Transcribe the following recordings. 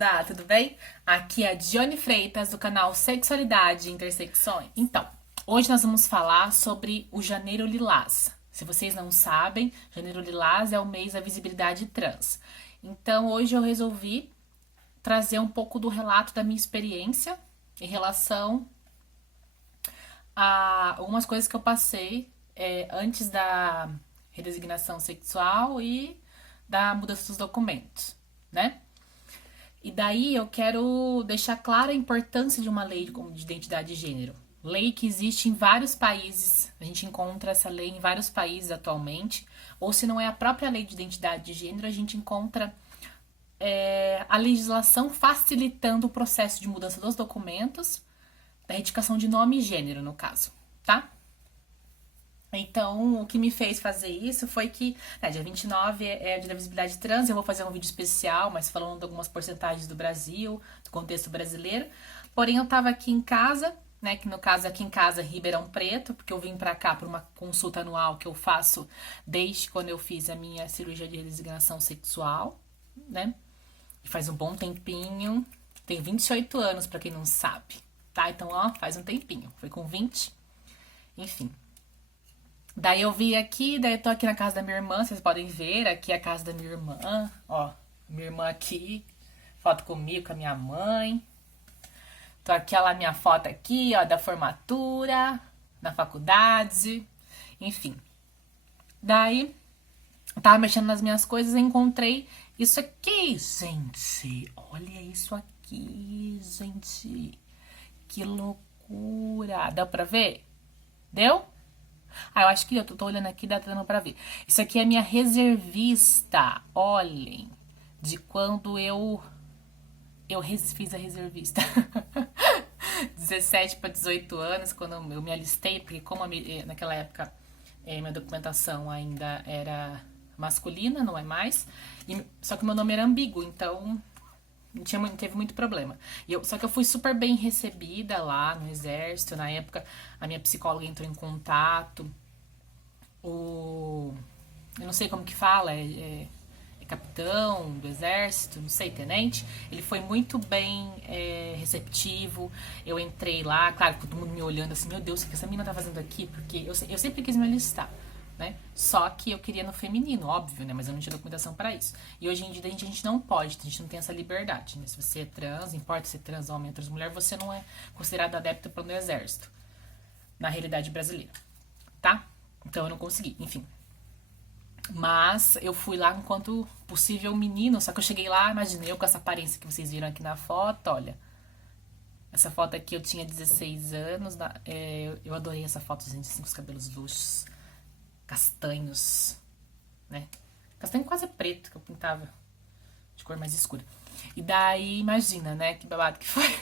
Duda, tudo bem? Aqui é a Dione Freitas, do canal Sexualidade e Intersecções. Então, hoje nós vamos falar sobre o Janeiro Lilás. Se vocês não sabem, Janeiro Lilás é o mês da visibilidade trans. Então, hoje eu resolvi trazer um pouco do relato da minha experiência em relação a algumas coisas que eu passei antes da redesignação sexual e da mudança dos documentos, né? E daí eu quero deixar clara a importância de uma lei de identidade de gênero. Lei que existe em vários países, a gente encontra essa lei em vários países atualmente, ou se não é a própria lei de identidade de gênero, a gente encontra a legislação facilitando o processo de mudança dos documentos, da retificação de nome e gênero, no caso, tá? Então, o que me fez fazer isso foi que, dia 29 é o Dia da Visibilidade Trans, eu vou fazer um vídeo especial, mas falando de algumas porcentagens do Brasil, do contexto brasileiro. Porém, eu tava aqui em casa, né, que no caso aqui em casa, Ribeirão Preto, porque eu vim pra cá por uma consulta anual que eu faço desde quando eu fiz a minha cirurgia de redesignação sexual, né? E faz um bom tempinho, tenho 28 anos, pra quem não sabe, tá? Então, faz um tempinho, foi com 20, enfim. Daí eu vim aqui, daí eu tô aqui na casa da minha irmã, vocês podem ver, aqui é a casa da minha irmã, ó, minha irmã aqui, foto comigo, com a minha mãe. Tô aqui, ó, lá minha foto aqui, ó, da formatura, na faculdade, enfim. Daí, eu tava mexendo nas minhas coisas e encontrei isso aqui, gente. Olha isso aqui, gente. Que loucura. Deu pra ver? Deu? Eu acho que eu tô olhando aqui, dá dando pra ver. Isso aqui é minha reservista. Olhem, de quando eu fiz a reservista. 17 para 18 anos, quando eu me alistei, porque como naquela época minha documentação ainda era masculina, não é mais. Só que meu nome era ambíguo, então não teve muito problema. Só que eu fui super bem recebida lá no exército. Na época, a minha psicóloga entrou em contato. Eu não sei como que fala, é capitão do exército, não sei, tenente. Ele foi muito bem receptivo. Eu entrei lá, claro, todo mundo me olhando assim, meu Deus, o que essa menina tá fazendo aqui? Porque eu sempre quis me alistar, né? Só que eu queria no feminino, óbvio, né? Mas eu não tinha documentação pra isso. E hoje em dia a gente não pode, a gente não tem essa liberdade, né? Se você é trans, importa se é trans homem ou trans mulher, você não é considerado adepto para o exército, na realidade brasileira, tá? Então eu não consegui, enfim. Mas eu fui lá enquanto possível menino, só que eu cheguei lá, imaginei eu com essa aparência que vocês viram aqui na foto, olha. Essa foto aqui eu tinha 16 anos, eu adorei essa foto, gente, assim, com os cabelos luxos, castanhos, né? Castanho quase preto, que eu pintava de cor mais escura. E daí, imagina, né, que babado que foi.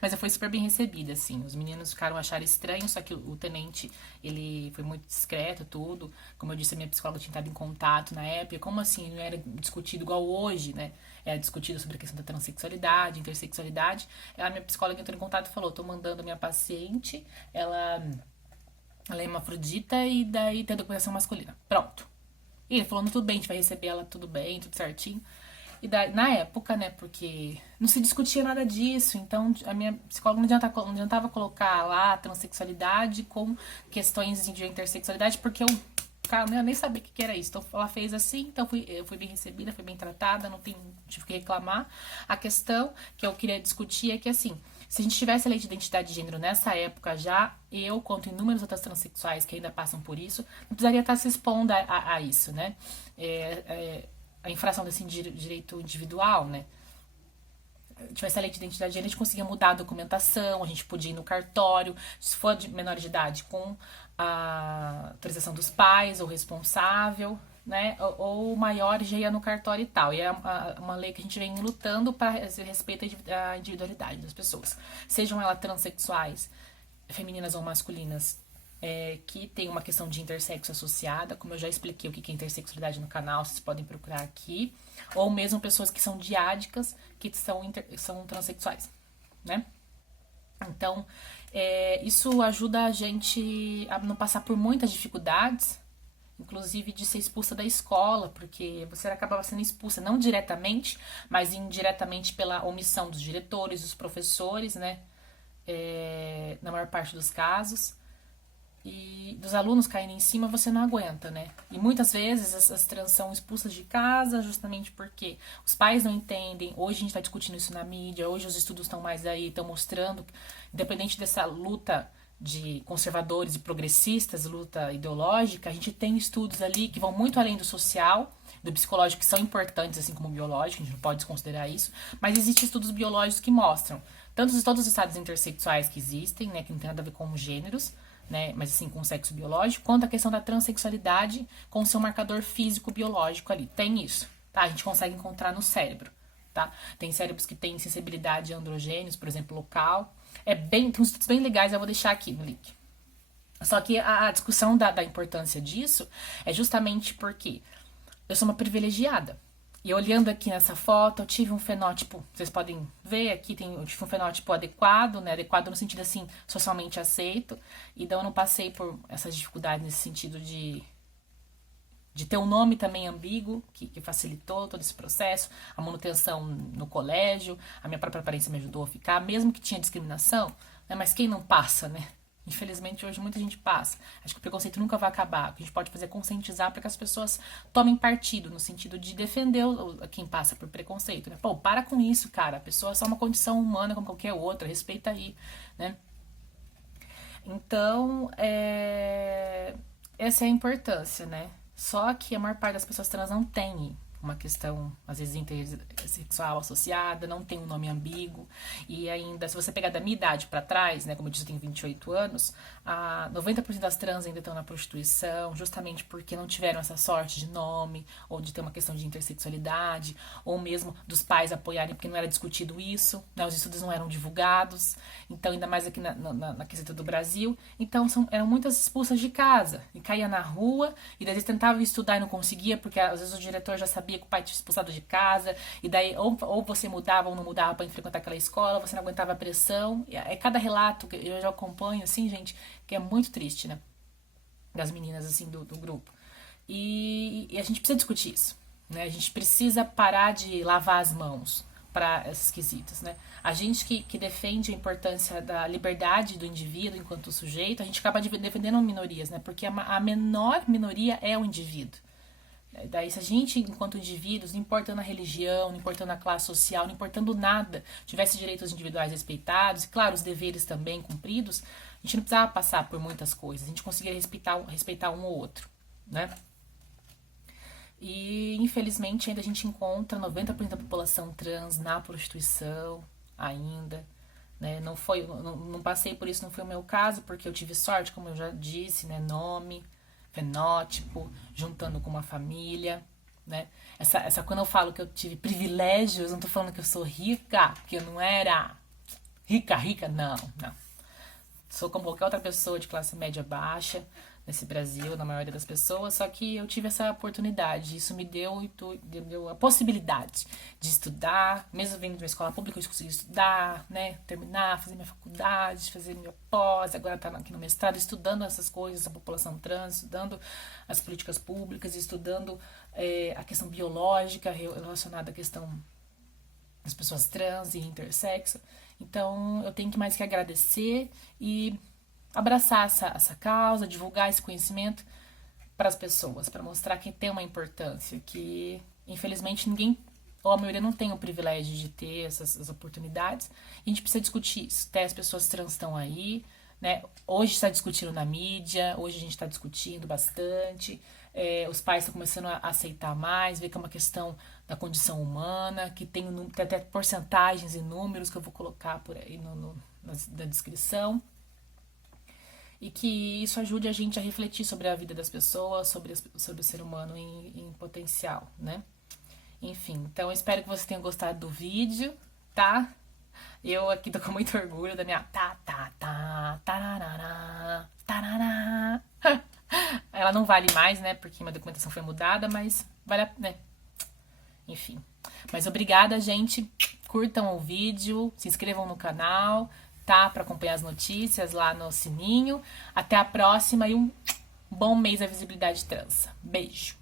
Mas eu fui super bem recebida, assim. Os meninos acharam estranho, só que o tenente, ele foi muito discreto, tudo. Como eu disse, a minha psicóloga tinha estado em contato na época. Como assim? Não era discutido igual hoje, né? Era discutido sobre a questão da transexualidade, intersexualidade. A minha psicóloga entrou em contato e falou, tô mandando a minha paciente, ela é hermafrodita e daí tem documentação masculina. Pronto. E ele falou, não, tudo bem, a gente vai receber ela tudo bem, tudo certinho. E daí, na época, né, porque não se discutia nada disso, então a minha psicóloga não adiantava colocar lá a transexualidade com questões de intersexualidade, porque eu nem sabia o que era isso. Então ela fez assim, então eu fui bem recebida, fui bem tratada, não tive que reclamar. A questão que eu queria discutir é que, assim, se a gente tivesse a lei de identidade de gênero nessa época já, eu, quanto inúmeras outras transexuais que ainda passam por isso, não precisaria estar se expondo a isso, né? A infração desse direito individual, né? Tivesse a lei de identidade de gênero, a gente conseguia mudar a documentação, a gente podia ir no cartório, se for de menor de idade, com a autorização dos pais ou responsável, né? Ou maior já ia no cartório e tal. E é uma lei que a gente vem lutando para respeito à individualidade das pessoas. Sejam elas transexuais, femininas ou masculinas, que tem uma questão de intersexo associada, como eu já expliquei o que é intersexualidade no canal, vocês podem procurar aqui, ou mesmo pessoas que são diádicas, que são transexuais, né? Então, isso ajuda a gente a não passar por muitas dificuldades inclusive de ser expulsa da escola, porque você acabava sendo expulsa, não diretamente, mas indiretamente pela omissão dos diretores, dos professores, né? Na maior parte dos casos. E dos alunos caindo em cima, você não aguenta, né? E muitas vezes as trans são expulsas de casa justamente porque os pais não entendem. Hoje a gente está discutindo isso na mídia, hoje os estudos estão mais aí, estão mostrando, independente dessa luta de conservadores e progressistas, luta ideológica, a gente tem estudos ali que vão muito além do social, do psicológico, que são importantes, assim como o biológico, a gente não pode desconsiderar isso, mas existem estudos biológicos que mostram tanto todos os estados intersexuais que existem, né, que não tem nada a ver com gêneros, né, mas assim com o sexo biológico, quanto a questão da transexualidade com o seu marcador físico biológico ali. Tem isso, tá? A gente consegue encontrar no cérebro, tá? Tem cérebros que têm sensibilidade a androgênios, por exemplo, local. Tem uns estudos bem legais, eu vou deixar aqui no link. Só que a discussão da importância disso é justamente porque eu sou uma privilegiada. E olhando aqui nessa foto, eu tive um fenótipo, vocês podem ver aqui, eu tive um fenótipo adequado, né? Adequado no sentido assim, socialmente aceito. Então eu não passei por essas dificuldades nesse sentido de ter um nome também ambíguo, que facilitou todo esse processo, a manutenção no colégio, a minha própria aparência me ajudou a ficar, mesmo que tinha discriminação, né? Mas quem não passa, né? Infelizmente, hoje muita gente passa. Acho que o preconceito nunca vai acabar. O que a gente pode fazer é conscientizar para que as pessoas tomem partido, no sentido de defender quem passa por preconceito, né? Pô, para com isso, cara. A pessoa é só uma condição humana como qualquer outra. Respeita aí, né? Então, essa é a importância, né? Só que a maior parte das pessoas trans não tem uma questão, às vezes, intersexual associada, não tem um nome ambíguo. E ainda, se você pegar da minha idade para trás, né, como eu disse, eu tenho 28 anos, 90% das trans ainda estão na prostituição, justamente porque não tiveram essa sorte de nome, ou de ter uma questão de intersexualidade, ou mesmo dos pais apoiarem, porque não era discutido isso, né, os estudos não eram divulgados, então ainda mais aqui na quesito do Brasil, então eram muitas expulsas de casa, e caía na rua, e daí eles tentavam estudar e não conseguia, porque às vezes o diretor já sabia que o pai tinha expulsado de casa, e daí ou você mudava ou não mudava para frequentar aquela escola, você não aguentava a pressão. É cada relato que eu já acompanho, assim, gente, que é muito triste, né? Das meninas, assim, do grupo. E a gente precisa discutir isso, né? A gente precisa parar de lavar as mãos para esses quesitos, né? A gente que defende a importância da liberdade do indivíduo enquanto sujeito, a gente acaba defendendo minorias, né? Porque a menor minoria é o indivíduo. Daí, se a gente, enquanto indivíduos, não importando a religião, não importando a classe social, não importando nada, tivesse direitos individuais respeitados, e claro, os deveres também cumpridos, a gente não precisava passar por muitas coisas, a gente conseguia respeitar um ou outro, né? E, infelizmente, ainda a gente encontra 90% da população trans na prostituição, ainda, né? Não passei por isso, não foi o meu caso, porque eu tive sorte, como eu já disse, né? Nome, fenótipo, juntando com uma família, né? Quando eu falo que eu tive privilégios, não tô falando que eu sou rica, porque eu não era rica, não. Sou como qualquer outra pessoa de classe média baixa nesse Brasil, na maioria das pessoas, só que eu tive essa oportunidade, isso me deu a possibilidade de estudar, mesmo vindo de uma escola pública, eu consegui estudar, né, terminar, fazer minha faculdade, fazer minha pós, agora tá aqui no mestrado, estudando essas coisas, a população trans, estudando as políticas públicas, estudando a questão biológica relacionada à questão das pessoas trans e intersexo. Então, eu tenho que mais que agradecer e abraçar essa causa, divulgar esse conhecimento para as pessoas, para mostrar que tem uma importância, que infelizmente ninguém, ou a maioria não tem o privilégio de ter essas oportunidades, e a gente precisa discutir isso. Até as pessoas trans estão aí, né? Hoje está discutindo na mídia, hoje a gente está discutindo bastante, os pais estão começando a aceitar mais, ver que é uma questão da condição humana, que tem até porcentagens e números que eu vou colocar por aí na descrição, e que isso ajude a gente a refletir sobre a vida das pessoas, sobre o ser humano em potencial, né? Enfim, então eu espero que você tenha gostado do vídeo, tá? Eu aqui tô com muito orgulho da minha tarará, tarará. Ela não vale mais, né? Porque minha documentação foi mudada, mas vale a pena, né? Enfim. Mas obrigada, gente. Curtam o vídeo, se inscrevam no canal, tá? Para acompanhar as notícias lá no sininho. Até a próxima e um Bom mês da visibilidade trans. Beijo!